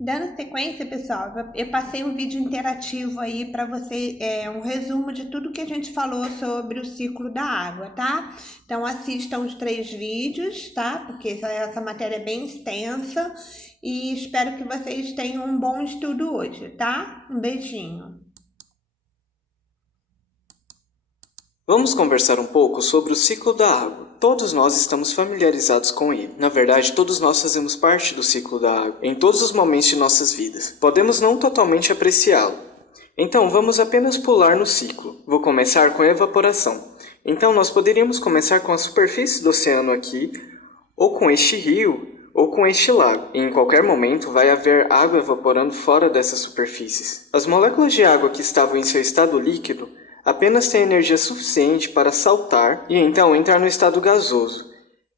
Dando sequência, pessoal, eu passei um vídeo interativo aí para você, um resumo de tudo que a gente falou sobre o ciclo da água, tá? Então assistam os 3 vídeos, tá? Porque essa matéria é bem extensa e espero que vocês tenham um bom estudo hoje, tá? Um beijinho. Vamos conversar um pouco sobre o ciclo da água. Todos nós estamos familiarizados com ele. Na verdade, todos nós fazemos parte do ciclo da água, em todos os momentos de nossas vidas. Podemos não totalmente apreciá-lo. Então, vamos apenas pular no ciclo. Vou começar com a evaporação. Então, nós poderíamos começar com a superfície do oceano aqui, ou com este rio, ou com este lago. E em qualquer momento vai haver água evaporando fora dessas superfícies. As moléculas de água que estavam em seu estado líquido apenas têm energia suficiente para saltar e então entrar no estado gasoso.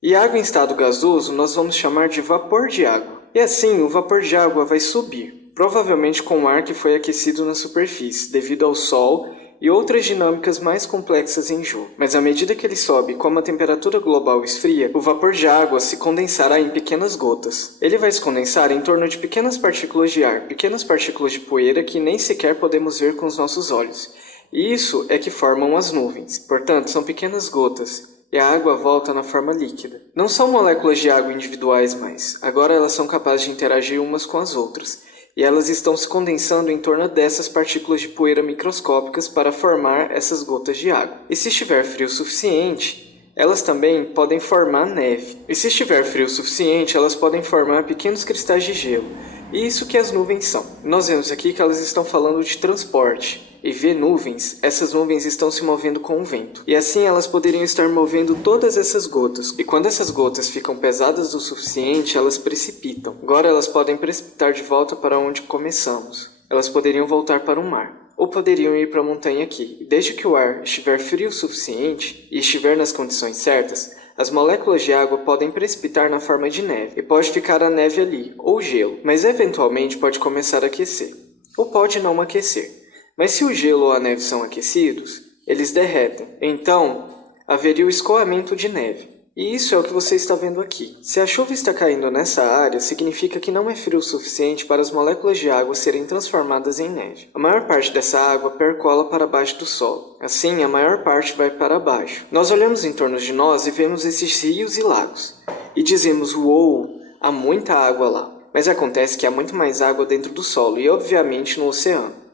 E água em estado gasoso nós vamos chamar de vapor de água. E assim o vapor de água vai subir, provavelmente com o ar que foi aquecido na superfície, devido ao sol e outras dinâmicas mais complexas em jogo. Mas à medida que ele sobe, como a temperatura global esfria, o vapor de água se condensará em pequenas gotas. Ele vai se condensar em torno de pequenas partículas de ar, pequenas partículas de poeira que nem sequer podemos ver com os nossos olhos. E isso é que formam as nuvens. Portanto, são pequenas gotas, e a água volta na forma líquida. Não são moléculas de água individuais mais. Agora elas são capazes de interagir umas com as outras. E elas estão se condensando em torno dessas partículas de poeira microscópicas para formar essas gotas de água. E se estiver frio o suficiente, elas também podem formar neve. E se estiver frio o suficiente, elas podem formar pequenos cristais de gelo. E isso que as nuvens são. Nós vemos aqui que elas estão falando de transporte. E ver nuvens, essas nuvens estão se movendo com o vento. E assim elas poderiam estar movendo todas essas gotas. E quando essas gotas ficam pesadas o suficiente, elas precipitam. Agora elas podem precipitar de volta para onde começamos. Elas poderiam voltar para o mar. Ou poderiam ir para a montanha aqui. E desde que o ar estiver frio o suficiente e estiver nas condições certas, as moléculas de água podem precipitar na forma de neve. E pode ficar a neve ali, ou gelo. Mas eventualmente pode começar a aquecer. Ou pode não aquecer. Mas se o gelo ou a neve são aquecidos, eles derretem. Então, haveria o escoamento de neve. E isso é o que você está vendo aqui. Se a chuva está caindo nessa área, significa que não é frio o suficiente para as moléculas de água serem transformadas em neve. A maior parte dessa água percola para baixo do solo. Assim, a maior parte vai para baixo. Nós olhamos em torno de nós e vemos esses rios e lagos. E dizemos, uou, há muita água lá. Mas acontece que há muito mais água dentro do solo e, obviamente, no oceano.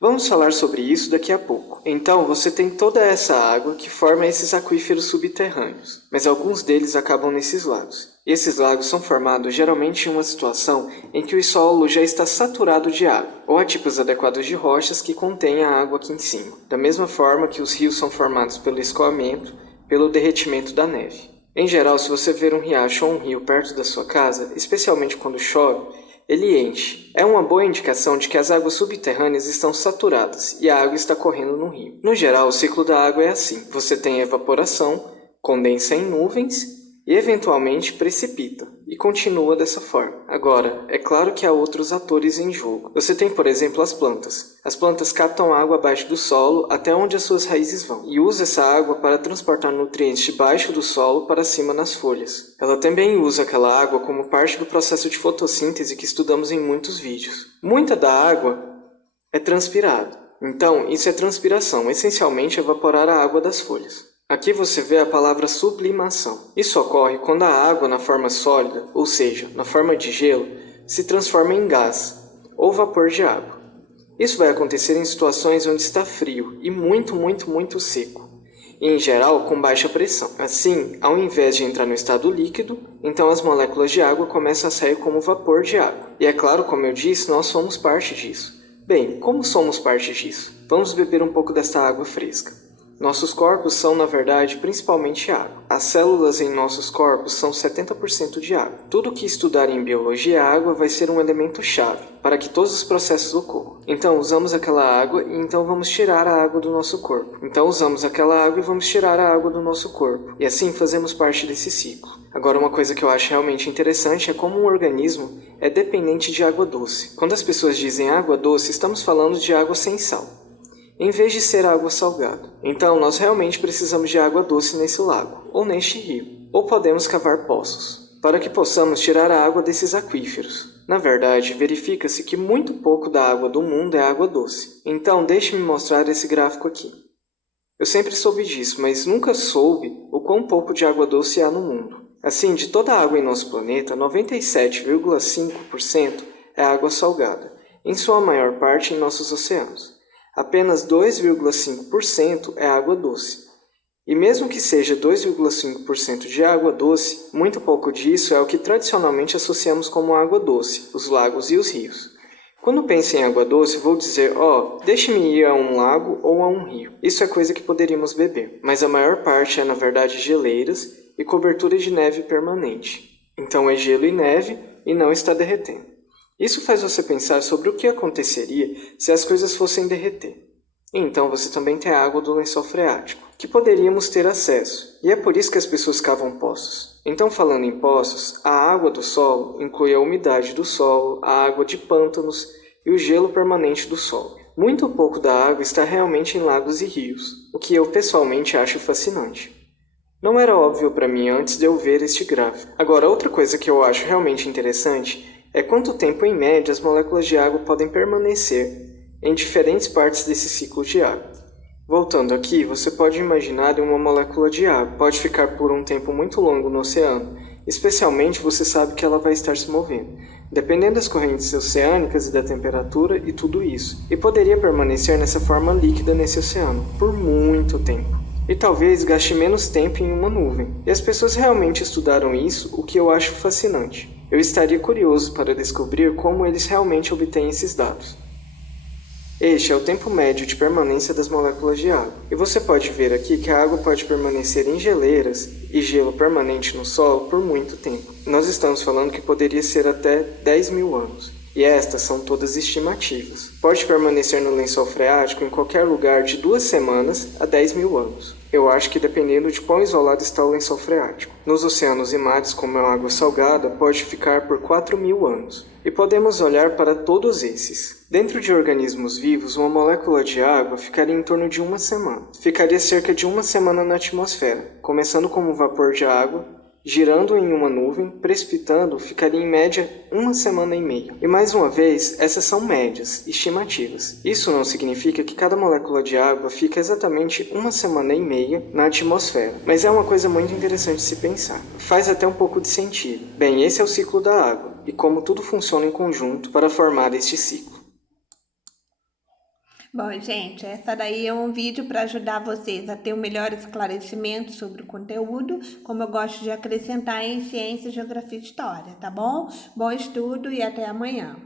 Vamos falar sobre isso daqui a pouco. Então, você tem toda essa água que forma esses aquíferos subterrâneos, mas alguns deles acabam nesses lagos. E esses lagos são formados geralmente em uma situação em que o solo já está saturado de água, ou há tipos adequados de rochas que contêm a água aqui em cima. Da mesma forma que os rios são formados pelo escoamento, pelo derretimento da neve. Em geral, se você ver um riacho ou um rio perto da sua casa, especialmente quando chove, ele enche. É uma boa indicação de que as águas subterrâneas estão saturadas e a água está correndo no rio. No geral, o ciclo da água é assim. Você tem evaporação, condensa em nuvens e eventualmente precipita, e continua dessa forma. Agora, é claro que há outros atores em jogo. Você tem, por exemplo, as plantas. As plantas captam água abaixo do solo até onde as suas raízes vão, e usa essa água para transportar nutrientes de baixo do solo para cima nas folhas. Ela também usa aquela água como parte do processo de fotossíntese que estudamos em muitos vídeos. Muita da água é transpirada. Então, isso é transpiração, essencialmente evaporar a água das folhas. Aqui você vê a palavra sublimação. Isso ocorre quando a água na forma sólida, ou seja, na forma de gelo, se transforma em gás, ou vapor de água. Isso vai acontecer em situações onde está frio e muito seco, e em geral com baixa pressão. Assim, ao invés de entrar no estado líquido, então as moléculas de água começam a sair como vapor de água. E é claro, como eu disse, nós somos parte disso. Bem, como somos parte disso? Vamos beber um pouco desta água fresca. Nossos corpos são, na verdade, principalmente água. As células em nossos corpos são 70% de água. Tudo que estudar em biologia, a água vai ser um elemento-chave para que todos os processos ocorram. Então, usamos aquela água e então vamos tirar a água do nosso corpo. Então, usamos aquela água e vamos tirar a água do nosso corpo. E assim fazemos parte desse ciclo. Agora, uma coisa que eu acho realmente interessante é como um organismo é dependente de água doce. Quando as pessoas dizem água doce, estamos falando de água sem sal, em vez de ser água salgada. Então, nós realmente precisamos de água doce nesse lago, ou neste rio. Ou podemos cavar poços. para que possamos tirar a água desses aquíferos. Na verdade, verifica-se que muito pouco da água do mundo é água doce. Então, deixe-me mostrar esse gráfico aqui. Eu sempre soube disso, mas nunca soube o quão pouco de água doce há no mundo. Assim, de toda a água em nosso planeta, 97,5% é água salgada, em sua maior parte em nossos oceanos. Apenas 2,5% é água doce. E mesmo que seja 2,5% de água doce, muito pouco disso é o que tradicionalmente associamos como água doce, os lagos e os rios. Quando penso em água doce, vou dizer, deixe-me ir a um lago ou a um rio. Isso é coisa que poderíamos beber, mas a maior parte é na verdade geleiras e cobertura de neve permanente. Então é gelo e neve e não está derretendo. Isso faz você pensar sobre o que aconteceria se as coisas fossem derreter. E então você também tem a água do lençol freático, que poderíamos ter acesso, e é por isso que as pessoas cavam poços. Então, falando em poços, a água do solo inclui a umidade do solo, a água de pântanos e o gelo permanente do solo. Muito pouco da água está realmente em lagos e rios, o que eu pessoalmente acho fascinante. Não era óbvio para mim antes de eu ver este gráfico. Agora, outra coisa que eu acho realmente interessante é quanto tempo em média as moléculas de água podem permanecer em diferentes partes desse ciclo de água. Voltando aqui, você pode imaginar uma molécula de água. Pode ficar por um tempo muito longo no oceano, especialmente você sabe que ela vai estar se movendo, dependendo das correntes oceânicas e da temperatura e tudo isso, e poderia permanecer nessa forma líquida nesse oceano por muito tempo. E talvez gaste menos tempo em uma nuvem. E as pessoas realmente estudaram isso, o que eu acho fascinante. Eu estaria curioso para descobrir como eles realmente obtêm esses dados. Este é o tempo médio de permanência das moléculas de água. E você pode ver aqui que a água pode permanecer em geleiras e gelo permanente no solo por muito tempo. Nós estamos falando que poderia ser até 10.000 anos. E estas são todas estimativas. Pode permanecer no lençol freático em qualquer lugar de 2 semanas a 10.000 anos. Eu acho que dependendo de quão isolado está o lençol freático. Nos oceanos e mares, como é água salgada, pode ficar por 4.000 anos. E podemos olhar para todos esses. Dentro de organismos vivos, uma molécula de água ficaria em torno de 1 semana. Ficaria cerca de 1 semana na atmosfera, começando como vapor de água, girando em uma nuvem, precipitando, ficaria em média 1 semana e meia. E mais uma vez, essas são médias, estimativas. Isso não significa que cada molécula de água fica exatamente 1 semana e meia na atmosfera, mas é uma coisa muito interessante de se pensar. Faz até um pouco de sentido. Bem, esse é o ciclo da água, e como tudo funciona em conjunto para formar este ciclo. Bom, gente, essa daí é um vídeo para ajudar vocês a ter um melhor esclarecimento sobre o conteúdo, como eu gosto de acrescentar em ciência, geografia e história, tá bom? Bom estudo e até amanhã.